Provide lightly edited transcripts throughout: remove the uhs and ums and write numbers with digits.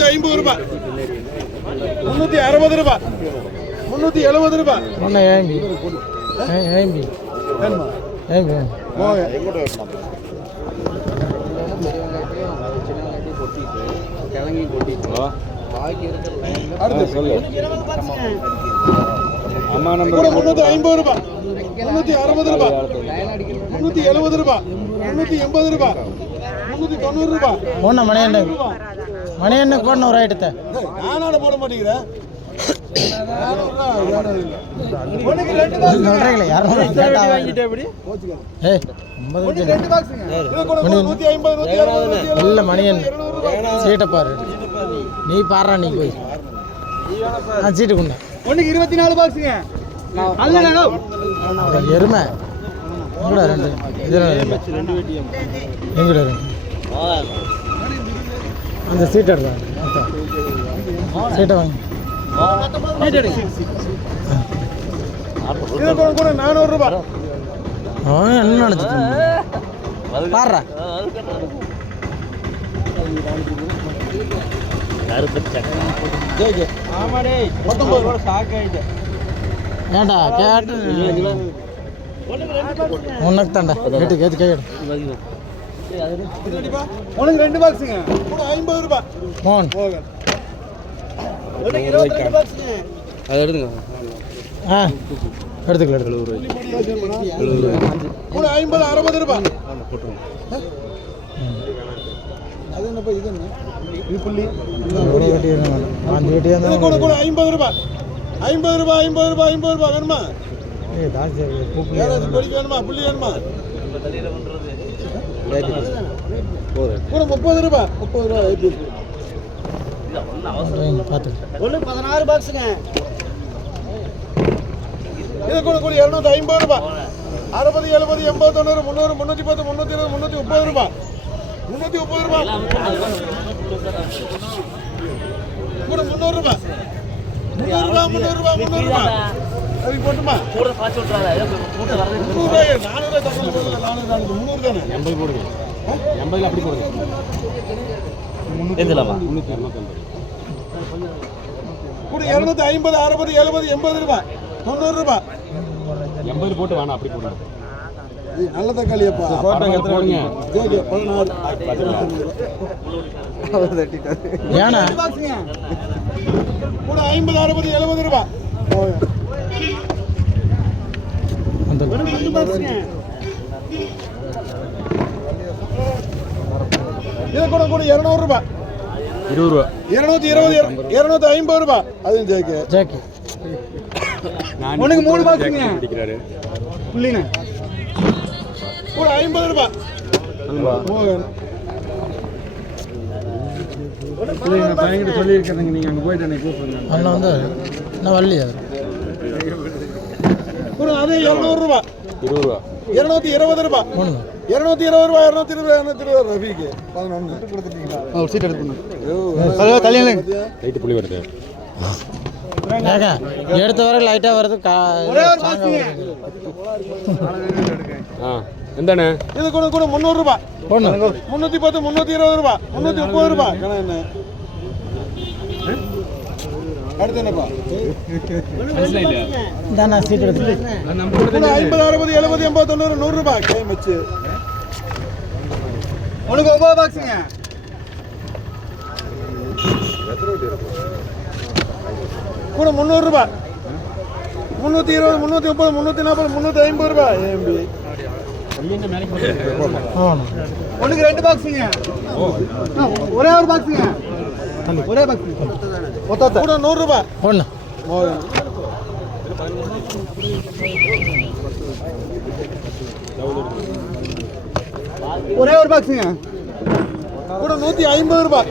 350 ரூபாய் 360 ரூபாய் 370 ரூபாய் ஒன்று ஏம்பி ஏம்பி ஏம்பி கிழங்கி கொட்டிட்டு பாக்கி அடுத்து சொல்லு அம்மா நம்பர் 350 ரூபாய் 360 ரூபாய் 370 ரூபாய் 380 ரூபாய் 390 ரூபாய் ஒன்று மணி என்ன போடணும் ஒரு ஐட்டத்தை நானாட போட மாட்டேங்கிறேன் சொல்கிறீங்களே யாரும் இல்லை மணியன் சீட்டை பாரு நீ பாடுறா நீ போய் சீட்டு கொண்டா ஒன்றுக்கு 24 பாக்ஸுங்க எருமை எங்கடா ரெண்டு இதில் எங்கடா ரெண்டு அந்த சீட்டை எடுப்பா சீட்டை வாங்க கூட 400 ரூபாய் அவன் என்ன நினச்சிட்டு பாடுறா ஏண்டா கேட்டு உனக்கு தாண்டா கேட்டு கேட்டு கேட்டு உனக்கு 2 பாக்ஸுங்க கூட 50 ரூபாய் மோகன் அதை எடுத்துங்க ஆ எடுத்துக்கலாம் கூட 50 60 ரூபாய் அது என்னப்பா இது என்ன இது புள்ளி அந்த வீட்டில் கூட கூட 50 ரூபாய் 50 ரூபாய் 50 ரூபாய் 50 ரூபாய் வேணுமா யாராச்சும் பொடி வேணுமா புள்ளி வேணுமா கூட 30 ரூபாய் 30 ரூபாய் பார்த்து 16 பாக்ஸுங்க இது கூட கூட 250 ரூபாய் 60 70 80 90 300 310 320 330 ரூபாய் 330 ரூபாய் கூட 300 ரூபாய் 300 ரூபாய் 300 ரூபாய் அதுக்கு போட்டுமா கூட பாச்சு விட்டுறாங்க 300 ரூபாய் 400 தக்கல போடுங்க 400 300 தானே 80 போடுங்க 80ல அப்படி போடுங்க 300 எதுலமா 350 கூட 250 60 70 80 ரூபாய் 90 ரூபாய் 80 போட்டு வேணாம் அப்படி போடுங்க நல்ல தக்காளியப்பா போட்டோ எத்தனை போடுங்க 16 ஏன்னா கூட 50 60 70 ரூபாய் அந்த இது கூட கூட 200 ரூபாய் 20 ரூபா 220 250 ரூபாய் அதுவும் ஜேக்கு உனக்கு 3 பாக்ஸுங்க பிடிக்கிறாரு புள்ளிங்க கூட 50 ரூபாய் மோகன் பையன்கிட்ட சொல்லியிருக்கிறதுங்க நீங்கள் அங்கே போயிட்டு எனக்கு கூப்பிடுங்க அண்ணன் வந்து என்ன வரலையா கூட அதே 200 ரூபாய் 20 ரூபா 220 ரூபாய் ஒன்று 220 ரூபாய் 220 ரவிக்கு 11 கொடுத்துட்டீங்களா ஒரு சீட் எடுத்துக்கணும் லைட்டு புள்ளி வருது ஏங்க எடுத்த வரை லைட்டாக வருது ஆ எந்தானே இது கூட கூட 300 ரூபாய் ஒன்று 310 320 ரூபாய் 330 ரூபாய் என்ன அடுத்து என்னப்பா தானே சீட் எடுத்து 50 60 70 80 90 100 ரூபாய் கைம் வச்சு உனக்கு 9 பாக்ஸுங்க கூட 300 ரூபாய் 320 330 340 350 ரூபாய் ஏம்பி ஒன்றுக்கு 2 பாக்ஸுங்க ஒரே ஒரு பாக்ஸுங்க ஒரே பாக்ஸ் கூட 100 ரூபாய் ஒன்று ஒரே ஒரு பாக்ஸுங்க கூட 150 ரூபாய்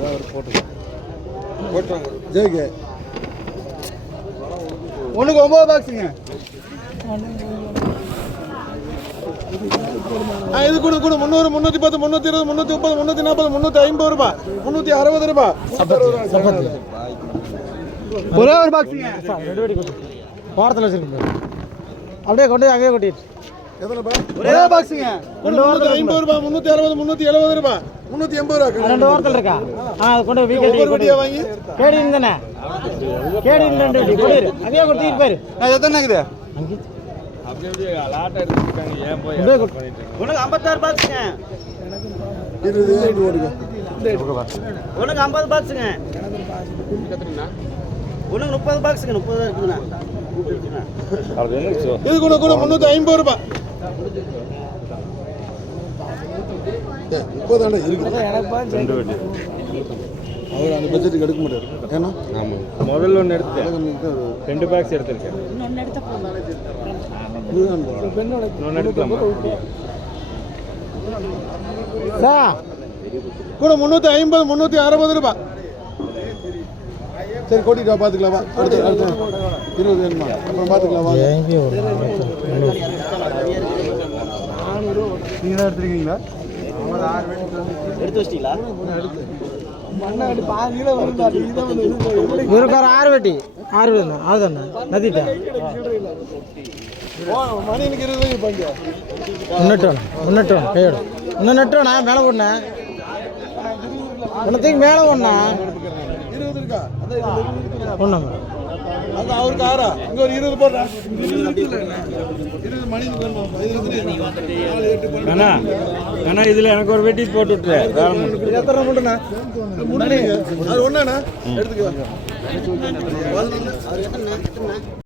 போட்டாங்க ஜெய்கே ஒன்றுக்கு 9 பாக்ஸுங்க இது கூட கூட 300 310 320 330 340 350 ரூபாய் 360 ரூபாய் ஒரே ஒரு பாக்ஸுங்க வாரத்தில் வச்சுருக்கேன் அப்படியே கொண்டு அங்கேயே கொட்டிட்டு எத்தனைப்பா ஒரே பாக்ஸுங்க. 350 ரூபா 360 370 ரூபா 380 ரூபா 2 வாரத்தில் இருக்கா? அது கொண்டு வீக்கெண்ட் ஒவ்வொரு வட்டியா வாங்கி கேடி இருந்தானே கேடி 2 வட்டி கொடு அதே கொடுத்துட்டு போயிரு. நான் எத்தனை இருக்குது அப்படியே லாட்டை எடுத்துட்டாங்க ஏன் போய் உனக்கு 56 பாக்ஸுங்க. 20 இது ஓடுங்க உனக்கு 50 பாக்ஸுங்க. உனக்கு 30 பாக்ஸுங்க. 30 இருக்குதுண்ணா. இது கூட 350 ரூபா 30 தானே இருக்குது அவர் அந்த பட்ஜெட்டுக்கு எடுக்க மாட்டார் ஏன்னா ஆமாம் முதல்ல ஒன்று எடுத்தேன் 2 பாக்ஸ் எடுத்திருக்கேன் இன்னொன்று எடுக்கலாமா கூட 350 360 ரூபா சரி கூட்டிட்டு வா பார்த்துக்கலாமா அடுத்து 20 வேணுமா அப்புறம் பார்த்துக்கலாம் வாங்க நீங்கள் எடுத்துருக்கீங்களா எடுத்து வச்சிட்டீங்களா? இவருக்கு ஒரு 6 வெட்டி 6 வேணும் அதுதானே நதிட்டா மணி எனக்கு 20 ரூபாய்க்கு முன்னட்டோம் கையோட இன்னும் நட்டோண்ணா மேலே போடணேன் உன்னத்துக்கு மேலே ஒண்ணா 20 இருக்கா ஒன்றுங்க அது அவருக்கு 6 இங்க ஒரு 20 போடுறா 20 மணி அண்ணா அண்ணா இதில் எனக்கு ஒரு வெட்டி போட்டு விட்டுறேன் எத்தனை மட்டும்ண்ணா அது ஒன்றாண்ணா எடுத்துக்கலாம்